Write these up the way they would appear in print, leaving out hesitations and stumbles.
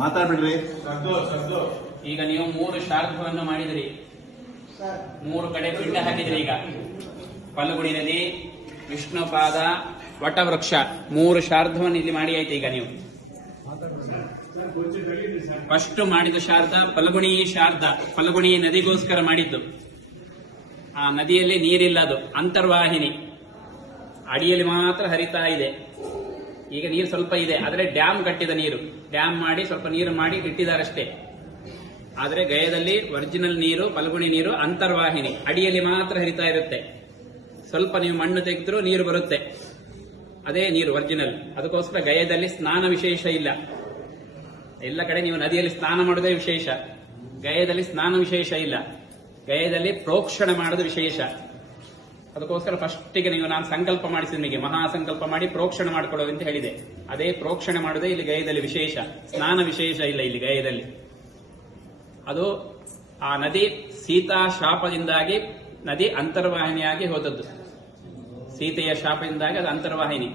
ಮಾತಾಡ್ಬಿಡ್ರಿ. ಈಗ ನೀವು 3 ಶ್ರಾದ್ದವನ್ನು ಮಾಡಿದ್ರಿ, 3 ಕಡೆ ಪಿಂಡ ಹಾಕಿದ್ರಿ. ಈಗ ಫಲ್ಗುಣಿ ನದಿ, ವಿಷ್ಣುಪಾದ, ವಟವೃಕ್ಷ 3 ಶ್ರಾದ್ದವನ್ನು ಇಲ್ಲಿ ಮಾಡಿ ಆಯ್ತು. ಈಗ ನೀವು ಫಸ್ಟ್ ಮಾಡಿದ ಶ್ರಾದ್ದ ಫಲ್ಗುಣಿ ಶ್ರಾದ್ದ, ಫಲ್ಗುಣಿ ನದಿಗೋಸ್ಕರ ಮಾಡಿದ್ದು. ಆ ನದಿಯಲ್ಲಿ ನೀರಿಲ್ಲ, ಅದು ಅಂತರ್ವಾಹಿನಿ, ಅಡಿಯಲ್ಲಿ ಮಾತ್ರ ಹರಿತಾ ಇದೆ. ಈಗ ನೀರು ಸ್ವಲ್ಪ ಇದೆ, ಆದರೆ ಡ್ಯಾಮ್ ಕಟ್ಟಿದ ನೀರು, ಡ್ಯಾಮ್ ಮಾಡಿ ಸ್ವಲ್ಪ ನೀರು ಮಾಡಿ ಇಟ್ಟಿದ್ದಾರಷ್ಟೇ. ಆದರೆ ಗಯದಲ್ಲಿ ಒರಿಜಿನಲ್ ನೀರು, ಫಲ್ಗುಣಿ ನೀರು ಅಂತರ್ವಾಹಿನಿ, ಅಡಿಯಲ್ಲಿ ಮಾತ್ರ ಹರಿತಾ ಇರುತ್ತೆ. ಸ್ವಲ್ಪ ನೀವು ಮಣ್ಣು ತೆಗೆದ್ರೂ ನೀರು ಬರುತ್ತೆ, ಅದೇ ನೀರು ಒರಿಜಿನಲ್. ಅದಕ್ಕೋಸ್ಕರ ಗಯದಲ್ಲಿ ಸ್ನಾನ ವಿಶೇಷ ಇಲ್ಲ. ಎಲ್ಲ ಕಡೆ ನೀವು ನದಿಯಲ್ಲಿ ಸ್ನಾನ ಮಾಡೋದೇ ವಿಶೇಷ, ಗಯದಲ್ಲಿ ಸ್ನಾನ ವಿಶೇಷ ಇಲ್ಲ. ಗಯದಲ್ಲಿ ಪ್ರೋಕ್ಷಣೆ ಮಾಡೋದು ವಿಶೇಷ. ಅದಕ್ಕೋಸ್ಕರ ಫಸ್ಟಿಗೆ ನೀವು ನಾನು ಸಂಕಲ್ಪ ಮಾಡಿಸಿ ನಿಮಗೆ ಮಹಾಸಂಕಲ್ಪ ಮಾಡಿ ಪ್ರೋಕ್ಷಣೆ ಮಾಡಿಕೊಳ್ಳೋದು ಅಂತ ಹೇಳಿದೆ. ಅದೇ ಪ್ರೋಕ್ಷಣೆ ಮಾಡೋದೇ ಇಲ್ಲಿ ಗಯದಲ್ಲಿ ವಿಶೇಷ, ಸ್ನಾನ ವಿಶೇಷ ಇಲ್ಲ ಇಲ್ಲಿ ಗಯದಲ್ಲಿ. ಅದು ಆ ನದಿ ಸೀತಾ ಶಾಪದಿಂದಾಗಿ ನದಿ ಅಂತರ್ವಾಹಿನಿಯಾಗಿ ಹೋದದ್ದು. ಸೀತೆಯ ಶಾಪದಿಂದಾಗಿ ಅದು ಅಂತರ್ವಾಹಿನಿ.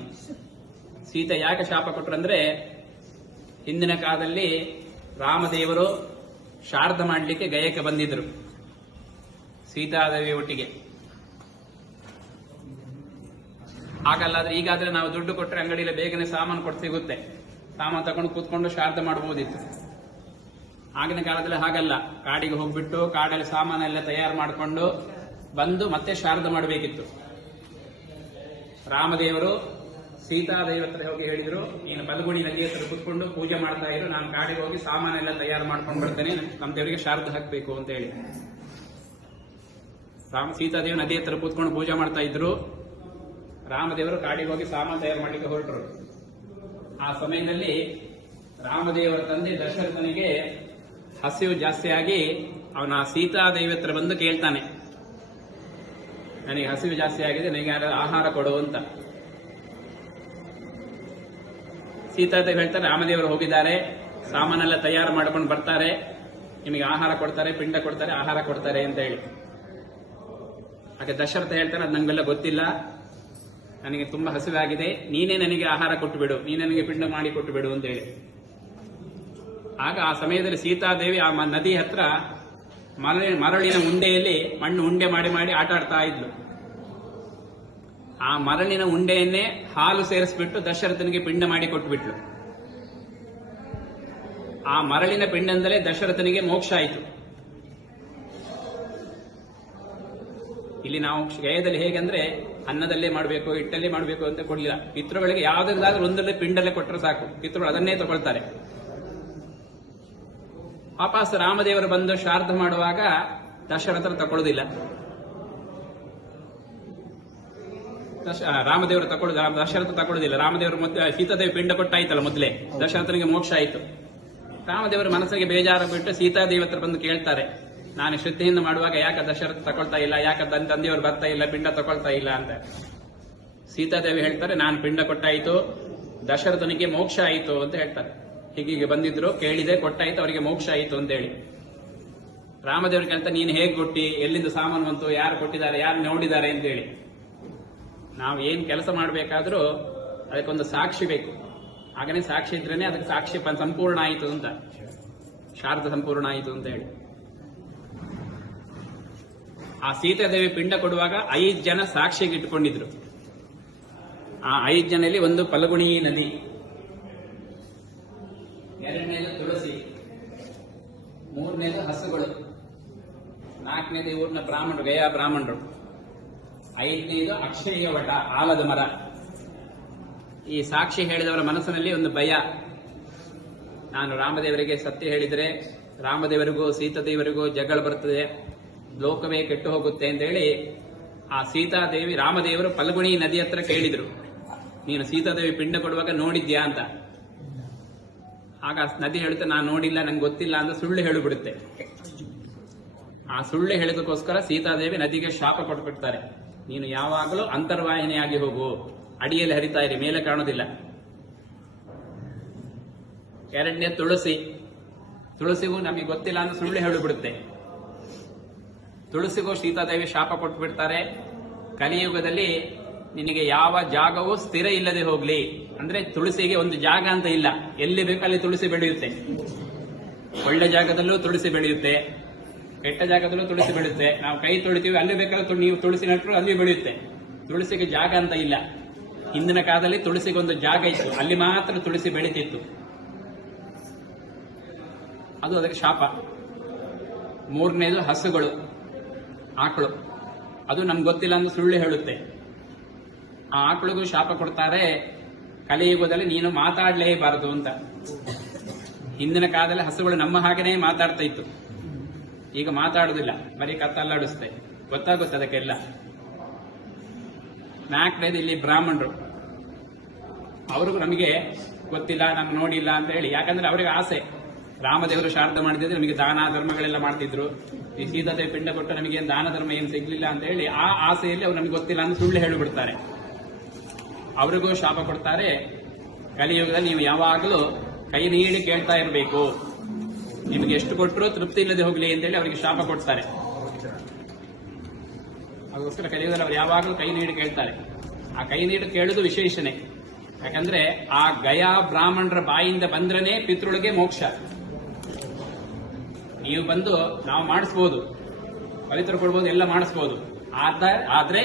ಸೀತೆ ಯಾಕೆ ಶಾಪ ಕೊಟ್ಟರಂದ್ರೆ, ಹಿಂದಿನ ಕಾಲದಲ್ಲಿ ರಾಮದೇವರು ಶಾರ್ದ ಮಾಡಲಿಕ್ಕೆ ಗಯಕ್ಕೆ ಬಂದಿದ್ರು ಸೀತಾದೇವಿ ಒಟ್ಟಿಗೆ. ಹಾಗಲ್ಲಾದ್ರೆ ಈಗಾದ್ರೆ ನಾವು ದುಡ್ಡು ಕೊಟ್ಟರೆ ಅಂಗಡಿಯಲ್ಲಿ ಬೇಗನೆ ಸಾಮಾನು ಕೊಟ್ಟು ಸಿಗುತ್ತೆ, ಸಾಮಾನು ತಗೊಂಡು ಕೂತ್ಕೊಂಡು ಶಾರ್ದ ಮಾಡಬಹುದಿತ್ತು. ಆಗಿನ ಕಾಲದಲ್ಲಿ ಹಾಗಲ್ಲ, ಕಾಡಿಗೆ ಹೋಗ್ಬಿಟ್ಟು ಕಾಡಲ್ಲಿ ಸಾಮಾನೆಲ್ಲ ತಯಾರು ಮಾಡಿಕೊಂಡು ಬಂದು ಮತ್ತೆ ಶಾರ್ದ ಮಾಡಬೇಕಿತ್ತು. ರಾಮದೇವರು ಸೀತಾದೇವಿ ಹತ್ರ ಹೋಗಿ ಹೇಳಿದ್ರು, ನೀನು ಫಲ್ಗುಣಿ ನದಿ ಹತ್ರ ಕೂತ್ಕೊಂಡು ಪೂಜೆ ಮಾಡ್ತಾ ಇರು, ನಾನು ಕಾಡಿಗೆ ಹೋಗಿ ಸಾಮಾನೆಲ್ಲ ತಯಾರು ಮಾಡ್ಕೊಂಡು ಬರ್ತೇನೆ, ನಮ್ಮ ದೇವರಿಗೆ ಶಾರ್ದ ಹಾಕಬೇಕು ಅಂತ ಹೇಳಿ. ಸೀತಾದೇವಿ ನದಿ ಹತ್ರ ಕೂತ್ಕೊಂಡು ಪೂಜೆ ಮಾಡ್ತಾ ಇದ್ರು, ರಾಮದೇವರು ಕಾಡಿಗೆ ಹೋಗಿ ಸಾಮಾನು ತಯಾರು ಮಾಡಲಿಕ್ಕೆ ಹೊರಟರು. ಆ ಸಮಯದಲ್ಲಿ ರಾಮದೇವರ ತಂದೆ ದಶರಥನಿಗೆ ಹಸಿವು ಜಾಸ್ತಿಯಾಗಿ ಅವನ ಸೀತಾದೇವಿ ಹತ್ರ ಬಂದು ಕೇಳ್ತಾನೆ, ನನಗೆ ಹಸಿವು ಜಾಸ್ತಿ ಆಗಿದೆ, ನನಗೆ ಆಹಾರ ಕೊಡು ಅಂತ. ಸೀತಾದೇವಿ ಹೇಳ್ತಾರೆ, ರಾಮದೇವರು ಹೋಗಿದ್ದಾರೆ, ಸಾಮಾನೆಲ್ಲ ತಯಾರು ಮಾಡ್ಕೊಂಡು ಬರ್ತಾರೆ, ನಿಮಗೆ ಆಹಾರ ಕೊಡ್ತಾರೆ, ಪಿಂಡ ಕೊಡ್ತಾರೆ, ಆಹಾರ ಕೊಡ್ತಾರೆ ಅಂತ ಹೇಳಿ. ಹಾಗೆ ದಶರಥ ಹೇಳ್ತಾನೆ, ಅದು ನಂಗೆಲ್ಲ ಗೊತ್ತಿಲ್ಲ, ನನಗೆ ತುಂಬಾ ಹಸಿವಾಗಿದೆ, ನೀನೇ ನನಗೆ ಆಹಾರ ಕೊಟ್ಟು ಬಿಡು, ನೀನೇ ನನಗೆ ಪಿಂಡ ಮಾಡಿ ಕೊಟ್ಟು ಬಿಡು ಅಂತ ಹೇಳಿ. ಆಗ ಆ ಸಮಯದಲ್ಲಿ ಸೀತಾದೇವಿ ಆ ನದಿ ಹತ್ರ ಮರಳಿನ ಉಂಡೆಯಲ್ಲಿ ಮಣ್ಣು ಉಂಡೆ ಮಾಡಿ ಮಾಡಿ ಆಟ ಆಡ್ತಾ ಇದ್ಲು. ಆ ಮರಳಿನ ಉಂಡೆಯನ್ನೇ ಹಾಲು ಸೇರಿಸ್ಬಿಟ್ಟು ದಶರಥನಿಗೆ ಪಿಂಡ ಮಾಡಿ ಕೊಟ್ಟುಬಿಟ್ಲು. ಆ ಮರಳಿನ ಪಿಂಡದಿಂದಲೇ ದಶರಥನಿಗೆ ಮೋಕ್ಷ ಆಯಿತು. ಇಲ್ಲಿ ನಾವು ಗಯದಲ್ಲಿ ಹೇಗೆಂದ್ರೆ ಅನ್ನದಲ್ಲೇ ಮಾಡಬೇಕು, ಹಿಟ್ಟಲ್ಲೇ ಮಾಡಬೇಕು ಅಂತ ಕೊಡಲಿಲ್ಲ. ಪಿತೃಗಳಿಗೆ ಯಾವುದಾದ್ರೂ ಒಂದಲ್ಲೇ ಪಿಂಡಲ್ಲೇ ಕೊಟ್ಟರೆ ಸಾಕು, ಪಿತೃಗಳು ಅದನ್ನೇ ತಗೊಳ್ತಾರೆ. ವಾಪಸ್ ರಾಮದೇವರು ಬಂದು ಶ್ರಾದ್ದ ಮಾಡುವಾಗ ದಶರಥ ತಗೊಳ್ಳೋದಿಲ್ಲ. ರಾಮದೇವರು ದಶರಥ ತಗೊಳ್ಳೋದಿಲ್ಲ. ರಾಮದೇವರು ಸೀತಾದೇವಿ ಪಿಂಡ ಕೊಟ್ಟಾಯ್ತಲ್ಲ ಮೊದಲೇ, ದಶರಥನಿಗೆ ಮೋಕ್ಷ ಆಯಿತು. ರಾಮದೇವರ ಮನಸ್ಸಿಗೆ ಬೇಜಾರು ಬಿಟ್ಟು ಸೀತಾದೇವಿ ಹತ್ರ ಬಂದು ಕೇಳ್ತಾರೆ, ನಾನು ಶ್ರದ್ಧೆಯಿಂದ ಮಾಡುವಾಗ ಯಾಕೆ ದಶರಥ ತಗೊಳ್ತಾ ಇಲ್ಲ, ಯಾಕೆ ತಂದೆಯವರು ಬರ್ತಾ ಇಲ್ಲ, ಪಿಂಡ ತಗೊಳ್ತಾ ಇಲ್ಲ ಅಂತ. ಸೀತಾದೇವಿ ಹೇಳ್ತಾರೆ, ನಾನು ಪಿಂಡ ಕೊಟ್ಟಾಯಿತು, ದಶರಥನಿಗೆ ಮೋಕ್ಷ ಆಯಿತು ಅಂತ ಹೇಳ್ತಾರೆ. ಹೀಗೆ ಬಂದಿದ್ರು, ಕೇಳಿದೆ, ಕೊಟ್ಟಾಯ್ತು, ಅವರಿಗೆ ಮೋಕ್ಷ ಆಯಿತು ಅಂತ ಹೇಳಿ. ರಾಮದೇವರು ಕೇಳ್ತಾರೆ, ನೀನು ಹೇಗೆ ಕೊಟ್ಟಿ, ಎಲ್ಲಿಂದ ಸಾಮಾನು ಬಂತು, ಯಾರು ಕೊಟ್ಟಿದ್ದಾರೆ, ಯಾರು ನೋಡಿದ್ದಾರೆ ಅಂತ ಹೇಳಿ. ನಾವು ಏನ್ ಕೆಲಸ ಮಾಡಬೇಕಾದ್ರೂ ಅದಕ್ಕೊಂದು ಸಾಕ್ಷಿ ಬೇಕು. ಹಾಗನೇ ಸಾಕ್ಷಿ ಇದ್ರೇನೆ ಅದಕ್ಕೆ ಸಾಕ್ಷಿ ಸಂಪೂರ್ಣ ಆಯಿತು ಅಂತ, ಶಾರದ ಸಂಪೂರ್ಣ ಆಯಿತು ಅಂತ ಹೇಳಿ. ಆ ಸೀತಾದೇವಿ ಪಿಂಡ ಕೊಡುವಾಗ 5 ಜನ ಸಾಕ್ಷಿಗೆ ಇಟ್ಟುಕೊಂಡಿದ್ರು. ಆ 5 ಜನರಲ್ಲಿ ಒಂದು ಫಲ್ಗುಣಿ ನದಿ, ಎರಡನೇದು ತುಳಸಿ, ಮೂರನೇದು ಹಸುಗಳು, ನಾಲ್ಕನೇದು ಊರಿನ ಬ್ರಾಹ್ಮಣರು, ಗಯಾ ಬ್ರಾಹ್ಮಣರು, 5ನೇದು ಅಕ್ಷಯ ವಟ, ಆಲದ ಮರ. ಈ ಸಾಕ್ಷಿ ಹೇಳಿದವರ ಮನಸ್ಸಿನಲ್ಲಿ ಒಂದು ಭಯ, ನಾನು ರಾಮದೇವರಿಗೆ ಸತ್ಯ ಹೇಳಿದರೆ ರಾಮದೇವರಿಗೂ ಸೀತಾದೇವರಿಗೂ ಜಗಳ ಬರ್ತದೆ, ಲೋಕವೇ ಕೆಟ್ಟು ಹೋಗುತ್ತೆ ಅಂತ ಹೇಳಿ ಆ ಸೀತಾದೇವಿ ರಾಮದೇವರು ಫಲ್ಗುಣಿ ನದಿ ಹತ್ರ ಕೇಳಿದ್ರು, ನೀನು ಸೀತಾದೇವಿ ಪಿಂಡ ಕೊಡುವಾಗ ನೋಡಿದ್ಯಾ ಅಂತ. ಆಗ ನದಿ ಹೇಳುತ್ತೆ, ನಾನು ನೋಡಿಲ್ಲ, ನಂಗೆ ಗೊತ್ತಿಲ್ಲ ಅಂತ ಸುಳ್ಳು ಹೇಳಿಬಿಡುತ್ತೆ. ಆ ಸುಳ್ಳು ಹೇಳಿದಕ್ಕೋಸ್ಕರ ಸೀತಾದೇವಿ ನದಿಗೆ ಶಾಪ ಕೊಟ್ಬಿಡ್ತಾರೆ, ನೀನು ಯಾವಾಗಲೂ ಅಂತರ್ವಾಹಿನಿಯಾಗಿ ಹೋಗು, ಅಡಿಯಲ್ಲಿ ಹರಿತಾ ಇರಿ, ಮೇಲೆ ಕಾಣೋದಿಲ್ಲ. ಎರಡನೇ ತುಳಸಿ, ತುಳಸಿಗೂ ನಮಗೆ ಗೊತ್ತಿಲ್ಲ ಅಂತ ಸುಳ್ಳು ಹೇಳಿಬಿಡುತ್ತೆ. ತುಳಸಿಗೂ ಸೀತಾದೇವಿ ಶಾಪ ಕೊಟ್ಬಿಡ್ತಾರೆ, ಕಲಿಯುಗದಲ್ಲಿ ನಿನಗೆ ಯಾವ ಜಾಗವೂ ಸ್ಥಿರ ಇಲ್ಲದೆ ಹೋಗ್ಲಿ, ಅಂದ್ರೆ ತುಳಸಿಗೆ ಒಂದು ಜಾಗ ಅಂತ ಇಲ್ಲ, ಎಲ್ಲಿ ಬೇಕು ಅಲ್ಲಿ ತುಳಸಿ ಬೆಳೆಯುತ್ತೆ. ಒಳ್ಳೆ ಜಾಗದಲ್ಲೂ ತುಳಸಿ ಬೆಳೆಯುತ್ತೆ, ಕೆಟ್ಟ ಜಾಗದಲ್ಲೂ ತುಳಸಿ ಬೆಳೆಯುತ್ತೆ. ನಾವು ಕೈ ತೊಳಿತೀವಿ, ಅಲ್ಲಿ ಬೇಕಾದ್ರೆ ನೀವು ತುಳಸಿ ನೆಟ್ಟರು ಅಲ್ಲಿ ಬೆಳೆಯುತ್ತೆ. ತುಳಸಿಗೆ ಜಾಗ ಅಂತ ಇಲ್ಲ. ಹಿಂದಿನ ಕಾಲದಲ್ಲಿ ತುಳಸಿಗೊಂದು ಜಾಗ ಇತ್ತು, ಅಲ್ಲಿ ಮಾತ್ರ ತುಳಸಿ ಬೆಳೀತಿತ್ತು. ಅದು ಅದಕ್ಕೆ ಶಾಪ. ಮೂರನೇದು ಹಸುಗಳು, ಆಕಳು. ಅದು ನಮ್ಗೆ ಗೊತ್ತಿಲ್ಲ ಅಂತ ಸುಳ್ಳು ಹೇಳುತ್ತೆ. ಆ ಆಕಳಿಗೂ ಶಾಪ ಕೊಡ್ತಾರೆ, ಕಲಿಯುಗದಲ್ಲಿ ನೀನು ಮಾತಾಡಲೇಬಾರದು ಅಂತ. ಹಿಂದಿನ ಕಾಲದಲ್ಲಿ ಹಸುಗಳು ನಮ್ಮ ಹಾಗೇನೆ ಮಾತಾಡ್ತಾ ಇತ್ತು, ಈಗ ಮಾತಾಡುದಿಲ್ಲ, ಬರೀ ಕತ್ತಲ್ಲಾಡಿಸುತ್ತೆ. ಗೊತ್ತಾಗುತ್ತೆ ಅದಕ್ಕೆಲ್ಲ. ನಾಲ್ಕನೇದು ಇಲ್ಲಿ ಬ್ರಾಹ್ಮಣರು, ಅವ್ರಿಗೂ ನಮಗೆ ಗೊತ್ತಿಲ್ಲ, ನಮ್ಗೆ ನೋಡಿಲ್ಲ ಅಂತ ಹೇಳಿ. ಯಾಕಂದ್ರೆ ಅವರಿಗೆ ಆಸೆ, ರಾಮದೇವರು ಶಾರದ ಮಾಡಿದ್ರೆ ನಮಗೆ ದಾನ ಧರ್ಮಗಳೆಲ್ಲ ಮಾಡ್ತಿದ್ರು, ಈ ಸೀತಾದೇವಿ ಪಿಂಡ ಕೊಟ್ಟು ನಮಗೆ ದಾನ ಧರ್ಮ ಏನು ಸಿಗ್ಲಿಲ್ಲ ಅಂತ ಹೇಳಿ ಆ ಆಸೆಯಲ್ಲಿ ಅವ್ರು ನಮ್ಗೆ ಗೊತ್ತಿಲ್ಲ ಅಂತ ಸುಳ್ಳು ಹೇಳಿಬಿಡ್ತಾರೆ. ಅವರಿಗೂ ಶಾಪ ಕೊಡ್ತಾರೆ. ಕಲಿಯುಗದಲ್ಲಿ ನೀವು ಯಾವಾಗಲೂ ಕೈ ನೀಡಿ ಕೇಳ್ತಾ ಇರಬೇಕು, ನಿಮಗೆ ಎಷ್ಟು ಕೊಟ್ಟರು ತೃಪ್ತಿ ಇಲ್ಲದೆ ಹೋಗ್ಲಿ ಅಂತೇಳಿ ಅವರಿಗೆ ಶಾಪ ಕೊಡ್ತಾರೆ. ಅದಕ್ಕೋಸ್ಕರ ಕಲಿಯುಗದಲ್ಲಿ ಅವ್ರು ಯಾವಾಗಲೂ ಕೈ ನೀಡಿ ಕೇಳ್ತಾರೆ. ಆ ಕೈ ನೀಡಿ ಕೇಳುದು ವಿಶೇಷಣೆ. ಯಾಕಂದ್ರೆ ಆ ಗಯಾ ಬ್ರಾಹ್ಮಣರ ಬಾಯಿಂದ ಬಂದ್ರನೇ ಪಿತೃಳಿಗೆ ಮೋಕ್ಷ. ನೀವು ಬಂದು ನಾವು ಮಾಡಿಸ್ಬೋದು, ಪವಿತ್ರ ಕೊಡ್ಬೋದು, ಎಲ್ಲ ಮಾಡಿಸ್ಬೋದು, ಆದ್ರೆ